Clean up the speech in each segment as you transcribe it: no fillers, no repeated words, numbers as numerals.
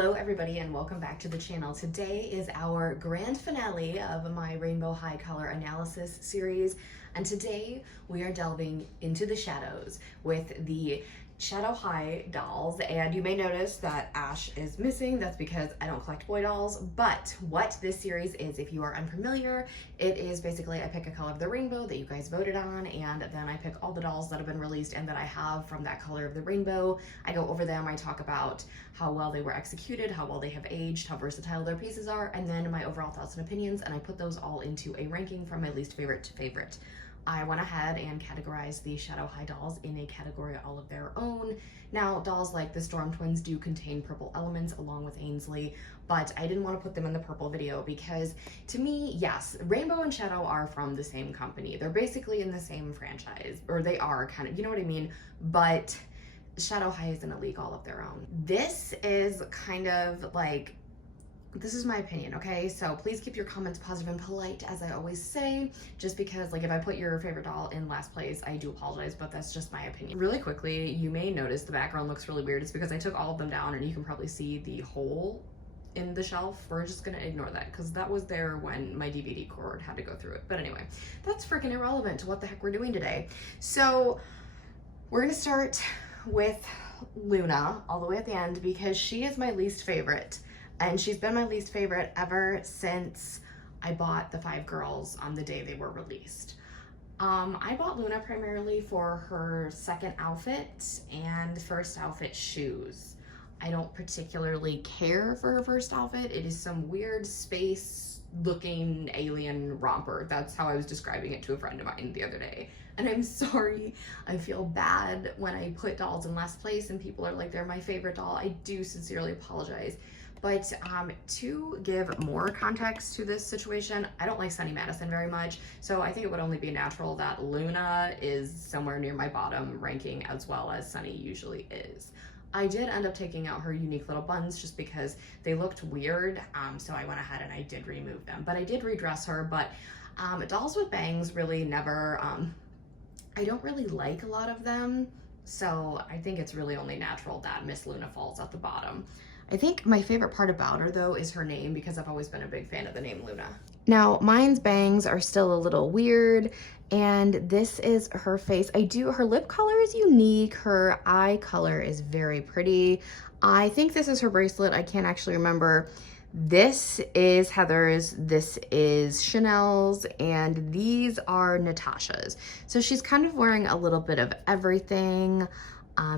Hello everybody and welcome back to the channel. Today is our grand finale of my Rainbow High Color Analysis series, and today we are delving into the shadows with the Shadow High dolls. And you may notice that Ash is missing. That's because I don't collect boy dolls. But what this series is, if you are unfamiliar, it is basically I pick a color of the rainbow that you guys voted on, and then I pick all the dolls that have been released and that I have from that color of the rainbow. I go over them, I talk about how well they were executed, how well they have aged, how versatile their pieces are, and then my overall thoughts and opinions, and I put those all into a ranking from my least favorite to favorite. I went ahead and categorized the Shadow High dolls in a category all of their own. Now, dolls like the Storm Twins do contain purple elements along with Ainsley, but I didn't want to put them in the purple video because, to me, yes, Rainbow and Shadow are from the same company. They're basically in the same franchise, or they are kind of, you know what I mean? But Shadow High is in a league all of their own. This is kind of like, this is my opinion, okay? So please keep your comments positive and polite, as I always say, just because, like, if I put your favorite doll in last place, I do apologize, but that's just my opinion. Really quickly, you may notice the background looks really weird. It's because I took all of them down and you can probably see the hole in the shelf. We're just gonna ignore that because that was there when my DVD cord had to go through it. But anyway, that's freaking irrelevant to what the heck we're doing today. So we're gonna start with Luna all the way at the end because she is my least favorite. And she's been my least favorite ever since I bought the 5 girls on the day they were released. I bought Luna primarily for her second outfit and first outfit shoes. I don't particularly care for her first outfit. It is some weird space looking alien romper. That's how I was describing it to a friend of mine the other day. And I'm sorry, I feel bad when I put dolls in last place and people are like, they're my favorite doll. I do sincerely apologize. But to give more context to this situation, I don't like Sunny Madison very much, so I think it would only be natural that Luna is somewhere near my bottom ranking as well as Sunny usually is. I did end up taking out her unique little buns just because they looked weird, so I went ahead and I did remove them. But I did redress her, but dolls with bangs really never, I don't really like a lot of them, so I think it's really only natural that Miss Luna falls at the bottom. I think my favorite part about her, though, is her name, because I've always been a big fan of the name Luna. Now, mine's bangs are still a little weird, and this is her face. Her lip color is unique. Her eye color is very pretty. I think this is her bracelet. I can't actually remember. This is Heather's, this is Chanel's, and these are Natasha's. So she's kind of wearing a little bit of everything.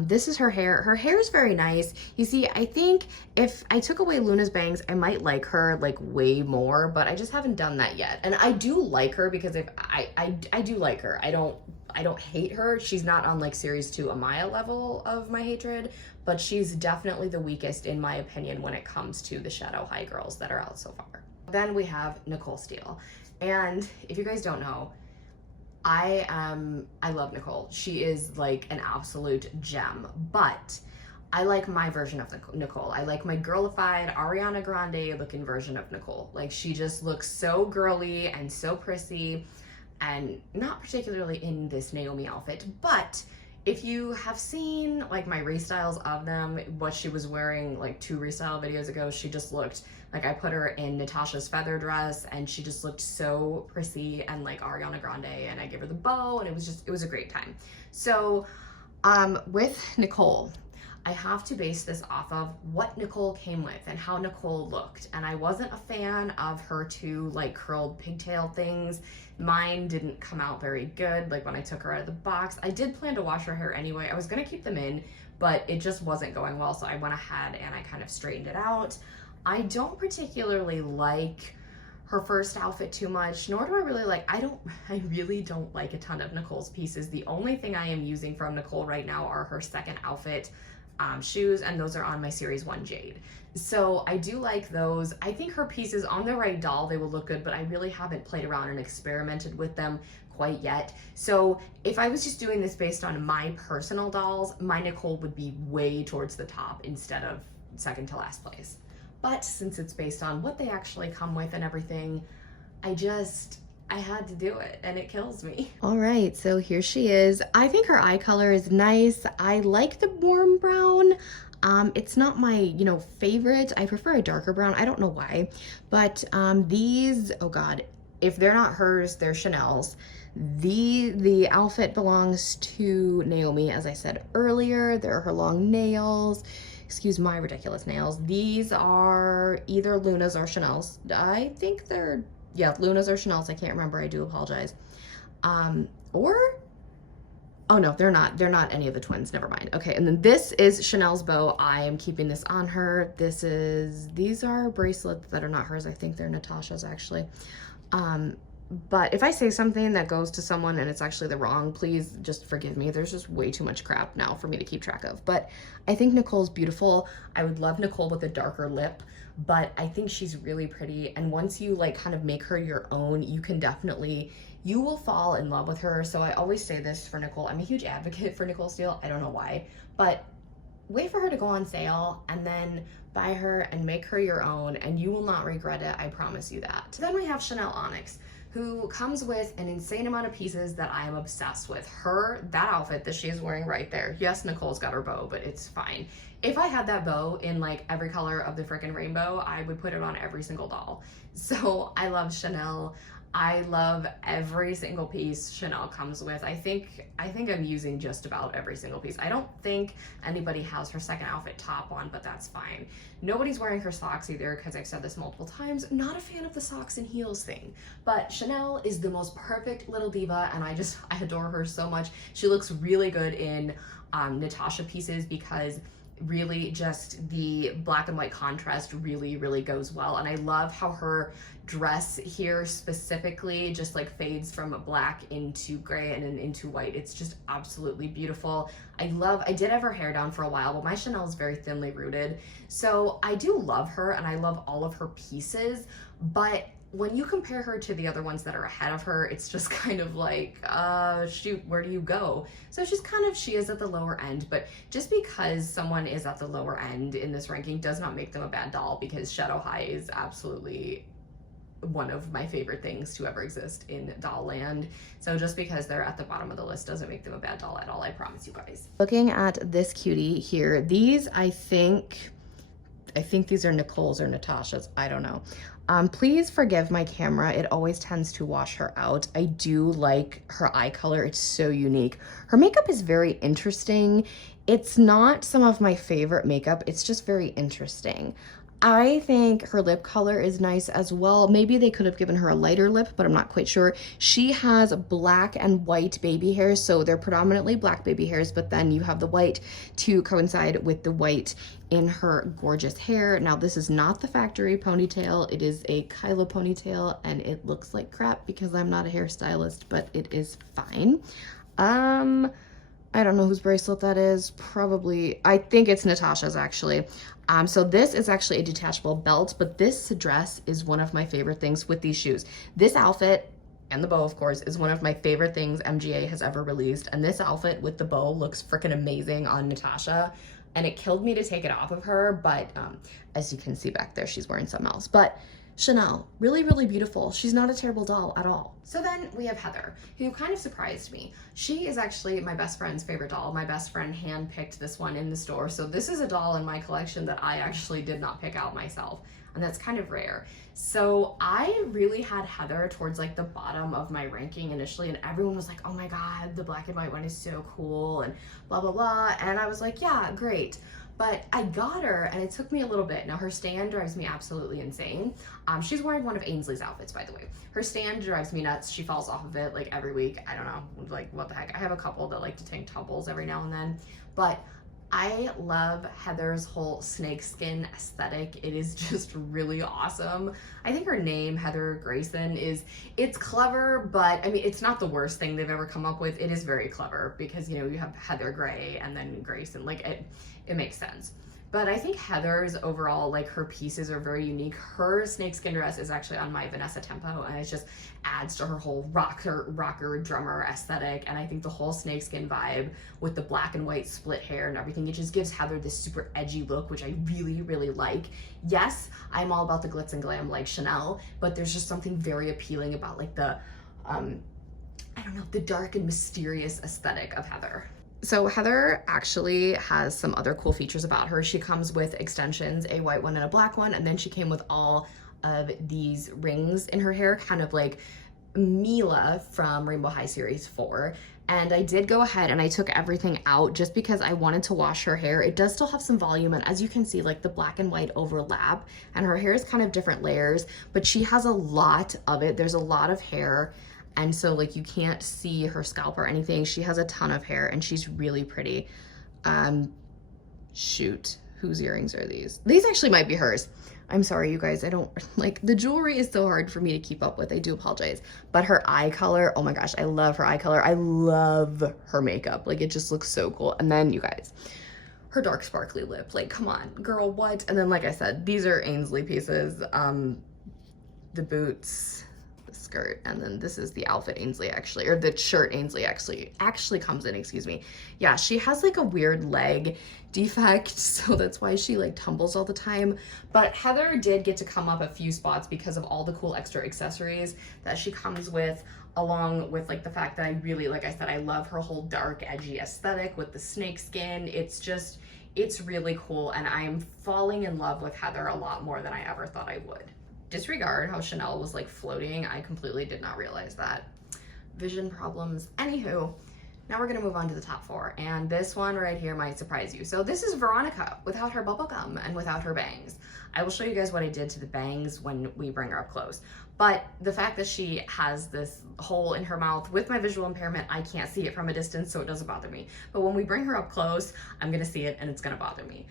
This is her hair. Her hair is very nice. You see, I think if I took away Luna's bangs, I might like her like way more, but I just haven't done that yet. And I do like her because if I do like her. I don't hate her. She's not on like series 2 Amaya level of my hatred, but she's definitely the weakest in my opinion when it comes to the Shadow High girls that are out so far. Then we have Nicole Steele. And if you guys don't know, I love Nicole. She is like an absolute gem, but I like my version of Nicole. I like my girlified Ariana Grande looking version of Nicole. Like, she just looks so girly and so prissy, and not particularly in this Naomi outfit, but if you have seen like my restyles of them, what she was wearing like 2 restyle videos ago, she just looked like, I put her in Natasha's feather dress and she just looked so prissy and like Ariana Grande, and I gave her the bow, and it was a great time. So with Nicole, I have to base this off of what Nicole came with and how Nicole looked. And I wasn't a fan of her 2 like curled pigtail things. Mine didn't come out very good, like when I took her out of the box. I did plan to wash her hair anyway. I was gonna keep them in, but it just wasn't going well, so I went ahead and I kind of straightened it out. I don't particularly like her first outfit too much, nor do I really like, I really don't like a ton of Nicole's pieces. The only thing I am using from Nicole right now are her second outfit shoes, and those are on my series 1 Jade. So I do like those. I think her pieces on the right doll, they will look good, but I really haven't played around and experimented with them quite yet. So if I was just doing this based on my personal dolls, my Nicole would be way towards the top instead of second to last place. But since it's based on what they actually come with and everything, I had to do it, and it kills me. All right, so here she is. I think her eye color is nice. I like the warm brown. It's not my, favorite. I prefer a darker brown. I don't know why, but these, oh God, if they're not hers, they're Chanel's. The outfit belongs to Naomi, as I said earlier. They're her long nails. Excuse my ridiculous nails. These are either Luna's or Chanel's. I think they're, yeah, Luna's or Chanel's. I can't remember. I do apologize. Or, oh no, they're not. They're not any of the twins. Never mind. Okay, and then this is Chanel's bow. I am keeping this on her. These are bracelets that are not hers. I think they're Natasha's actually. But if I say something that goes to someone and it's actually the wrong, please just forgive me. There's just way too much crap now for me to keep track of. But I think Nicole's beautiful. I would love Nicole with a darker lip, but I think she's really pretty. And once you like kind of make her your own, you will fall in love with her. So I always say this for Nicole. I'm a huge advocate for Nicole Steele. I don't know why, but wait for her to go on sale and then buy her and make her your own, and you will not regret it. I promise you that. Then we have Chanel Onyx, who comes with an insane amount of pieces that I am obsessed with. That outfit that she's wearing right there. Yes, Nicole's got her bow, but it's fine. If I had that bow in like every color of the frickin' rainbow, I would put it on every single doll. So I love Chanel. I love every single piece Chanel comes with. I think I'm using just about every single piece. I don't think anybody has her second outfit top on, but that's fine. Nobody's wearing her socks either, because I've said this multiple times. Not a fan of the socks and heels thing. But Chanel is the most perfect little diva, and I adore her so much. She looks really good in Natasha pieces, because really just the black and white contrast really, really goes well. And I love how her dress here specifically just like fades from black into gray and then into white. It's just absolutely beautiful. I did have her hair down for a while, but my Chanel is very thinly rooted. So I do love her and I love all of her pieces, but when you compare her to the other ones that are ahead of her, it's just kind of like, shoot, where do you go? So she is at the lower end, but just because someone is at the lower end in this ranking does not make them a bad doll, because Shadow High is absolutely one of my favorite things to ever exist in doll land. So just because they're at the bottom of the list doesn't make them a bad doll at all, I promise you guys. Looking at this cutie here, these I think these are Nicole's or Natasha's, I don't know. Please forgive my camera. It always tends to wash her out. I do like her eye color. It's so unique. Her makeup is very interesting. It's not some of my favorite makeup. It's just very interesting. I think her lip color is nice as well. Maybe they could have given her a lighter lip, but I'm not quite sure. She has black and white baby hairs, so they're predominantly black baby hairs, but then you have the white to coincide with the white in her gorgeous hair. Now, this is not the factory ponytail. It is a Kylo ponytail, and it looks like crap because I'm not a hairstylist, but it is fine. I don't know whose bracelet that is. Probably, I think it's Natasha's actually. So this is actually a detachable belt, but this dress is one of my favorite things with these shoes. This outfit, and the bow of course, is one of my favorite things MGA has ever released. And this outfit with the bow looks freaking amazing on Natasha. And it killed me to take it off of her, but as you can see back there, she's wearing something else. But Chanel, really, really beautiful. She's not a terrible doll at all. So then we have Heather, who kind of surprised me. She is actually my best friend's favorite doll. My best friend handpicked this one in the store. So this is a doll in my collection that I actually did not pick out myself. And that's kind of rare. So I really had Heather towards like the bottom of my ranking initially, and everyone was like, oh my God, the black and white one is so cool and blah, blah, blah. And I was like, yeah, great. But I got her and it took me a little bit. Now her stand drives me absolutely insane. She's wearing one of Ainsley's outfits, by the way. Her stand drives me nuts. She falls off of it like every week. I don't know, like what the heck. I have a couple that like to take tumbles every now and then, but I love Heather's whole snakeskin aesthetic. It is just really awesome. I think her name, Heather Grayson, it's clever, but I mean, it's not the worst thing they've ever come up with. It is very clever because, you know, you have Heather Gray and then Grayson, like it makes sense. But I think Heather's overall, like her pieces are very unique. Her snakeskin dress is actually on my Vanessa Tempo, and it just adds to her whole rocker drummer aesthetic. And I think the whole snakeskin vibe with the black and white split hair and everything, it just gives Heather this super edgy look, which I really, really like. Yes, I'm all about the glitz and glam like Chanel, but there's just something very appealing about like the, I don't know, the dark and mysterious aesthetic of Heather. So Heather actually has some other cool features about her. She comes with extensions, a white one and a black one, and then she came with all of these rings in her hair, kind of like Mila from Rainbow High Series 4. And I did go ahead and I took everything out just because I wanted to wash her hair. It does still have some volume, and as you can see, like the black and white overlap, and her hair is kind of different layers, but she has a lot of it. There's a lot of hair. And so like you can't see her scalp or anything. She has a ton of hair and she's really pretty. Shoot, whose earrings are these? These actually might be hers. I'm sorry, you guys. I don't like the jewelry is so hard for me to keep up with. I do apologize. But her eye color, oh my gosh, I love her eye color. I love her makeup. Like it just looks so cool. And then you guys, her dark sparkly lip, like come on, girl, what? And then like I said, these are Ainsley pieces. The boots, skirt, and then this is the outfit Ainsley actually, or the shirt Ainsley actually comes in, excuse me. Yeah, she has like a weird leg defect, so that's why she like tumbles all the time. But Heather did get to come up a few spots because of all the cool extra accessories that she comes with, along with like the fact that I really, like I said, I love her whole dark edgy aesthetic with the snake skin. It's really cool, and I'm falling in love with Heather a lot more than I ever thought I would. Disregard how Chanel was like floating. I completely did not realize that. Vision problems. Anywho, now we're gonna move on to the top 4, and this one right here might surprise you. So this is Veronica without her bubble gum and without her bangs. I will show you guys what I did to the bangs when we bring her up close. But the fact that she has this hole in her mouth, with my visual impairment, I can't see it from a distance, so it doesn't bother me. But when we bring her up close, I'm gonna see it and it's gonna bother me.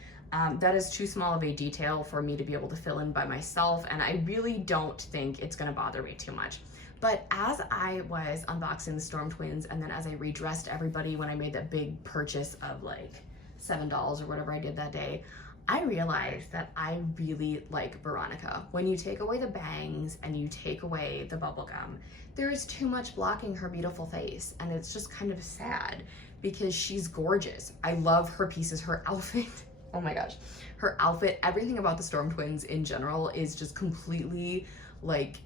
That is too small of a detail for me to be able to fill in by myself, and I really don't think it's gonna bother me too much. But as I was unboxing the Storm Twins, and then as I redressed everybody when I made that big purchase of like $7 or whatever I did that day, I realized that I really like Veronica. When you take away the bangs and you take away the bubble gum, there is too much blocking her beautiful face, and it's just kind of sad because she's gorgeous. I love her pieces, her outfit. Oh my gosh, her outfit, everything about the Storm Twins in general is just completely like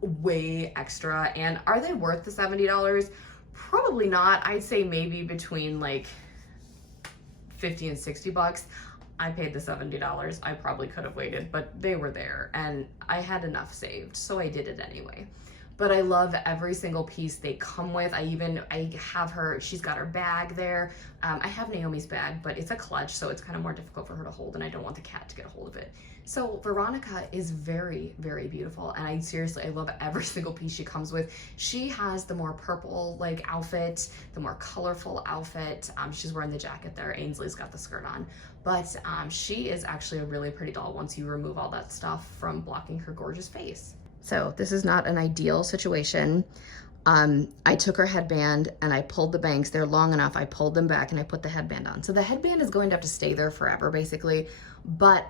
way extra. And are they worth the $70? Probably not. I'd say maybe between like 50 and 60 bucks. I paid the $70. I probably could have waited, but they were there and I had enough saved, so I did it anyway. But I love every single piece they come with. I have her, she's got her bag there. I have Naomi's bag, but it's a clutch, so it's kind of more difficult for her to hold, and I don't want the cat to get a hold of it. So Veronica is very, very beautiful, and I love every single piece she comes with. She has the more purple like outfit, the more colorful outfit. She's wearing the jacket there. Ainsley's got the skirt on. But she is actually a really pretty doll once you remove all that stuff from blocking her gorgeous face. So this is not an ideal situation. I took her headband and I pulled the bangs. They're long enough. I pulled them back and I put the headband on. So the headband is going to have to stay there forever basically, but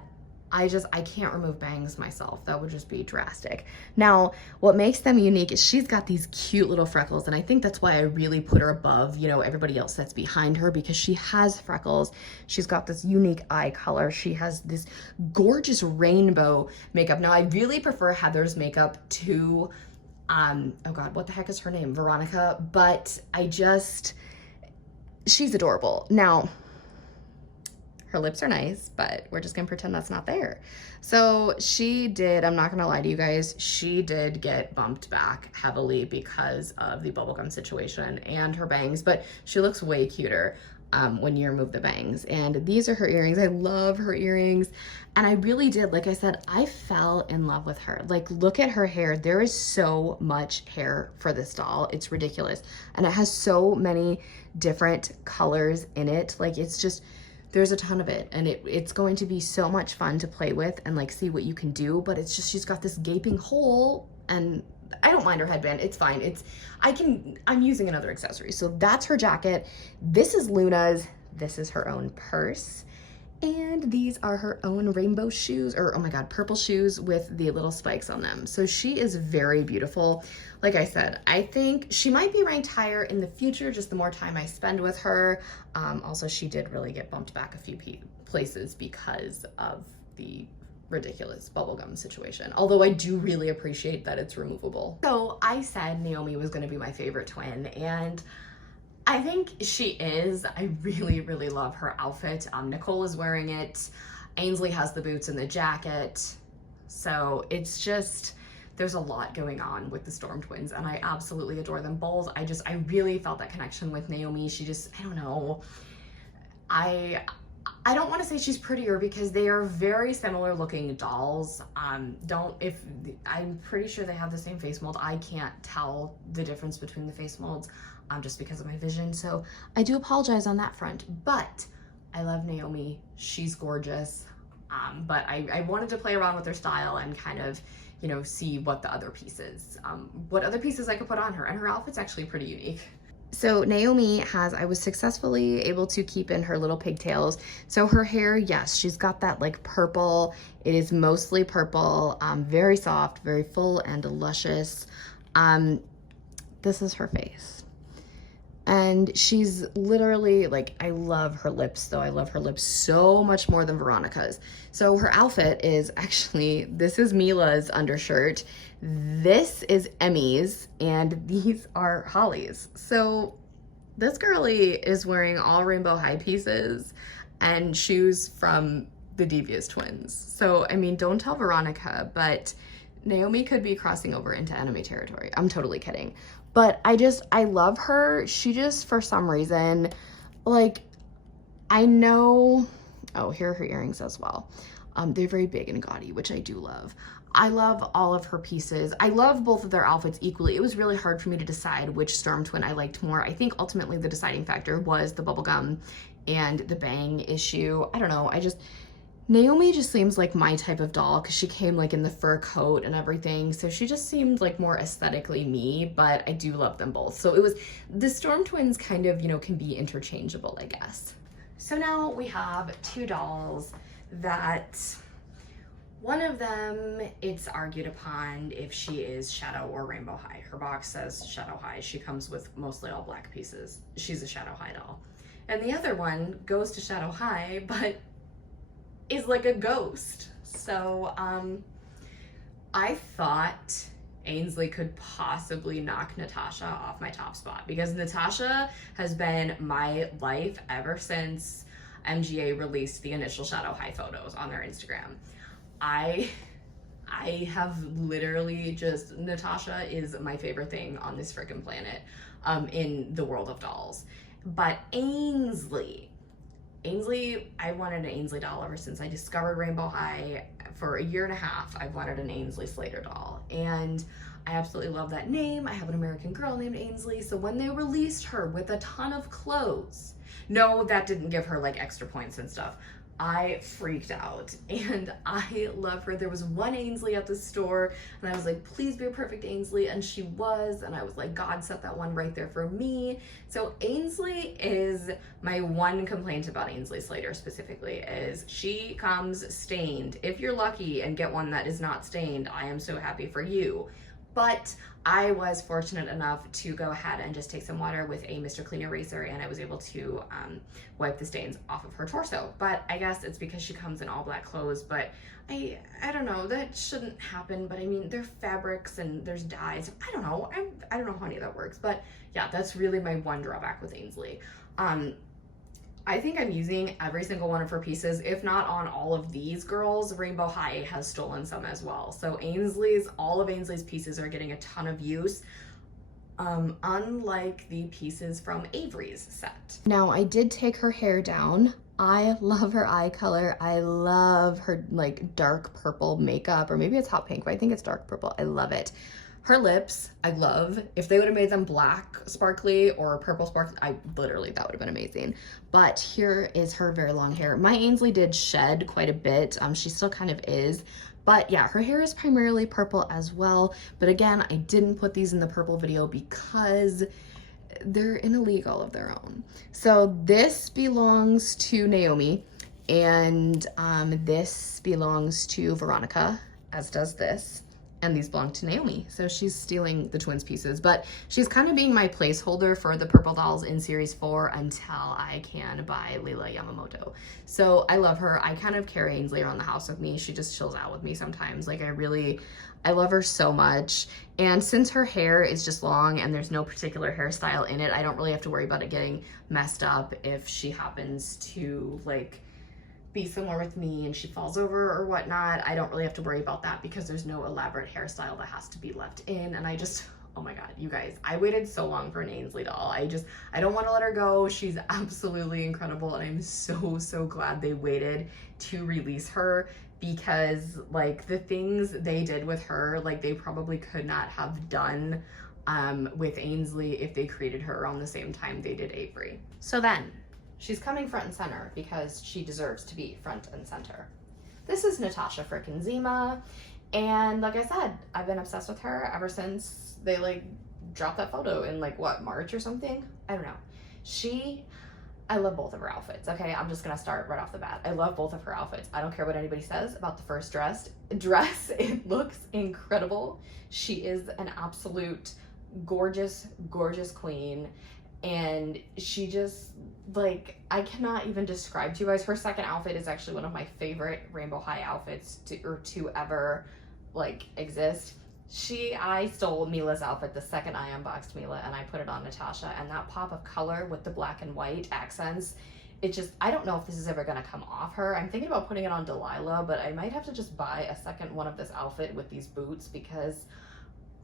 I can't remove bangs myself. That would just be drastic. Now, what makes them unique is she's got these cute little freckles, and I think that's why I really put her above, you know, everybody else that's behind her, because she has freckles. She's got this unique eye color. She has this gorgeous rainbow makeup. Now, I really prefer Heather's makeup to, oh God, what the heck is her name? Veronica, but she's adorable. Now, her lips are nice, but we're just gonna pretend that's not there. So she did, I'm not gonna lie to you guys, she did get bumped back heavily because of the bubblegum situation and her bangs, but she looks way cuter when you remove the bangs. And these are her earrings. I love her earrings. And I really did, like I said, I fell in love with her. Like, look at her hair. There is so much hair for this doll. It's ridiculous. And it has so many different colors in it. Like, it's just, there's a ton of it, and it's going to be so much fun to play with and like see what you can do. But it's just, she's got this gaping hole, and I don't mind her headband. It's fine. I'm using another accessory. So that's her jacket. This is Luna's. This is her own purse. And these are her own rainbow shoes, or oh my God, purple shoes with the little spikes on them. So she is very beautiful. Like I said, I think she might be ranked higher in the future, just the more time I spend with her. Also, she did really get bumped back a few places because of the ridiculous bubblegum situation. Although I do really appreciate that it's removable. So I said Naomi was gonna be my favorite twin, and I think she is. I really, really love her outfit. Nicole is wearing it. Ainsley has the boots and the jacket. So it's just, there's a lot going on with the Storm twins, and I absolutely adore them both. I really felt that connection with Naomi. She just, I don't know. I don't want to say she's prettier because they are very similar looking dolls. I'm pretty sure they have the same face mold. I can't tell the difference between the face molds just because of my vision. So I do apologize on that front, but I love Naomi. She's gorgeous. But I wanted to play around with her style and kind of, you know, see what other pieces I could put on her. And her outfit's actually pretty unique. So Naomi I was successfully able to keep in her little pigtails. So her hair, yes, she's got that like purple. It is mostly purple, very soft, very full and luscious. This is her face. And she's literally like, I love her lips though. I love her lips so much more than Veronica's. So her outfit is actually, this is Mila's undershirt. This is Emmy's, and these are Holly's. So this girlie is wearing all rainbow high pieces and shoes from the Devious twins. So, I mean, don't tell Veronica, but Naomi could be crossing over into enemy territory. I'm totally kidding. But I love her. She just, for some reason, like, I know, oh, here are her earrings as well. They're very big and gaudy, which I do love. I love all of her pieces. I love both of their outfits equally. It was really hard for me to decide which Storm twin I liked more. I think ultimately the deciding factor was the bubblegum and the bang issue. I don't know. Naomi just seems like my type of doll because she came like in the fur coat and everything. So she just seemed like more aesthetically me, but I do love them both. So the Storm twins kind of, you know, can be interchangeable, I guess. So now we have two dolls that one of them, it's argued upon if she is Shadow or Rainbow High. Her box says Shadow High. She comes with mostly all black pieces. She's a Shadow High doll. And the other one goes to Shadow High, but is like a ghost. So I thought Ainsley could possibly knock Natasha off my top spot because Natasha has been my life ever since MGA released the initial Shadow High photos on their Instagram. I have literally just, Natasha is my favorite thing on this freaking planet in the world of dolls. But Ainsley, I wanted an Ainsley doll ever since I discovered Rainbow High. For a year and a half, I've wanted an Ainsley Slater doll. And I absolutely love that name. I have an American girl named Ainsley. So when they released her with a ton of clothes, no, that didn't give her like extra points and stuff. I freaked out and I love her. There was one Ainsley at the store and I was like, please be a perfect Ainsley. And she was, and I was like, God set that one right there for me. So Ainsley is my one complaint about Ainsley Slater specifically is she comes stained. If you're lucky and get one that is not stained, I am so happy for you. But I was fortunate enough to go ahead and just take some water with a Mr. Clean eraser and I was able to wipe the stains off of her torso. But I guess it's because she comes in all black clothes, but I don't know, that shouldn't happen. But I mean, they're fabrics and there's dyes. I don't know. I don't know how any of that works, but yeah, that's really my one drawback with Ainsley. I think I'm using every single one of her pieces, if not on all of these girls. Rainbow High has stolen some as well. So all of Ainsley's pieces are getting a ton of use, unlike the pieces from Avery's set. Now, I did take her hair down. I love her eye color. I love her like dark purple makeup, or maybe it's hot pink, but I think it's dark purple. I love it. Her lips, I love. If they would have made them black sparkly or purple sparkly, that would have been amazing. But here is her very long hair. My Ainsley did shed quite a bit. She still kind of is. But yeah, her hair is primarily purple as well. But again, I didn't put these in the purple video because they're in a league all of their own. So this belongs to Naomi and this belongs to Veronica, as does this. and these belong to Naomi. So she's stealing the twins pieces, but she's kind of being my placeholder for the purple dolls in series 4 until I can buy Leila Yamamoto. So I love her. I kind of carry Ainsley around the house with me. She just chills out with me sometimes. Like I love her so much. And since her hair is just long and there's no particular hairstyle in it, I don't really have to worry about it getting messed up if she happens to like be somewhere with me and she falls over or whatnot. I don't really have to worry about that because there's no elaborate hairstyle that has to be left in. And I just, oh my God, you guys, I waited so long for an Ainsley doll. I don't want to let her go. She's absolutely incredible. And I'm so glad they waited to release her, because like the things they did with her, like they probably could not have done with Ainsley if they created her around the same time they did Avery. So then, she's coming front and center because she deserves to be front and center. This is Natasha Frickenzima, and like I said, I've been obsessed with her ever since they like dropped that photo in like what, March or something? I don't know. I love both of her outfits, okay? I'm just gonna start right off the bat. I love both of her outfits. I don't care what anybody says about the first dress. It looks incredible. She is an absolute gorgeous queen. And she just, like, I cannot even describe to you guys. Her second outfit is actually one of my favorite Rainbow High outfits to ever, like, exist. I stole Mila's outfit the second I unboxed Mila, and I put it on Natasha, and that pop of color with the black and white accents, it just, I don't know if this is ever gonna come off her. I'm thinking about putting it on Delilah, but I might have to just buy a second one of this outfit with these boots, because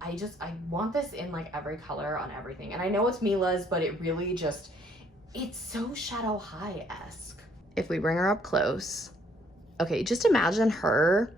I want this in like every color on everything. And I know it's Mila's, but it really just, it's so Shadow High-esque. If we bring her up close, okay, just imagine her,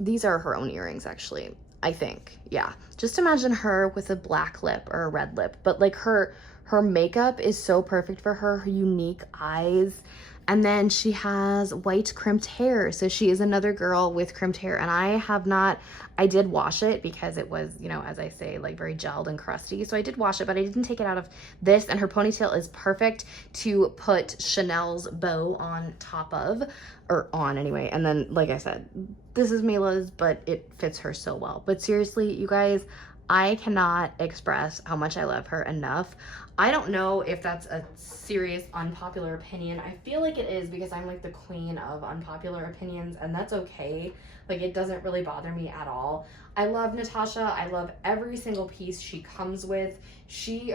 these are her own earrings actually, I think, yeah. Just imagine her with a black lip or a red lip, but like her makeup is so perfect for her unique eyes. And then she has white crimped hair. So she is another girl with crimped hair. And I did wash it because it was, you know, as I say, like very gelled and crusty. So I did wash it, but I didn't take it out of this. And her ponytail is perfect to put Chanel's bow on top of, or on anyway. And then, like I said, this is Mila's, but it fits her so well. But seriously, you guys, I cannot express how much I love her enough. I don't know if that's a serious unpopular opinion. I feel like it is, because I'm like the queen of unpopular opinions, and that's okay. Like, it doesn't really bother me at all. I love Natasha. I love every single piece she comes with.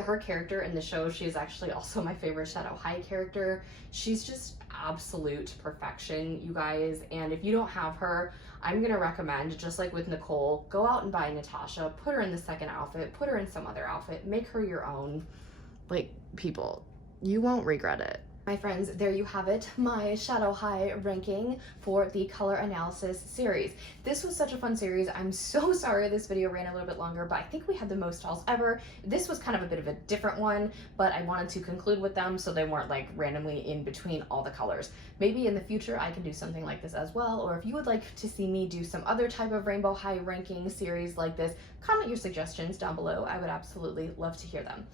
Her character in the show, she is actually also my favorite Shadow High character. She's just absolute perfection, you guys. And if you don't have her, I'm gonna recommend, just like with Nicole, go out and buy Natasha, put her in the second outfit, put her in some other outfit, make her your own. Like, people, you won't regret it. My friends, there you have it, my Shadow High ranking for the color analysis series. This was such a fun series. I'm so sorry this video ran a little bit longer, but I think we had the most dolls ever. This was kind of a bit of a different one, but I wanted to conclude with them so they weren't like randomly in between all the colors. Maybe in the future I can do something like this as well, or if you would like to see me do some other type of Rainbow High ranking series like this, comment your suggestions down below. I would absolutely love to hear them.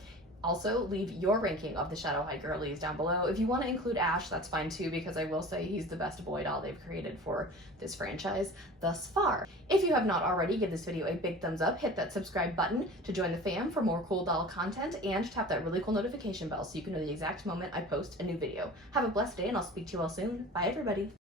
Also, leave your ranking of the Shadow High girlies down below. If you want to include Ash, that's fine too, because I will say he's the best boy doll they've created for this franchise thus far. If you have not already, give this video a big thumbs up, hit that subscribe button to join the fam for more cool doll content, and tap that really cool notification bell so you can know the exact moment I post a new video. Have a blessed day, and I'll speak to you all soon. Bye, everybody.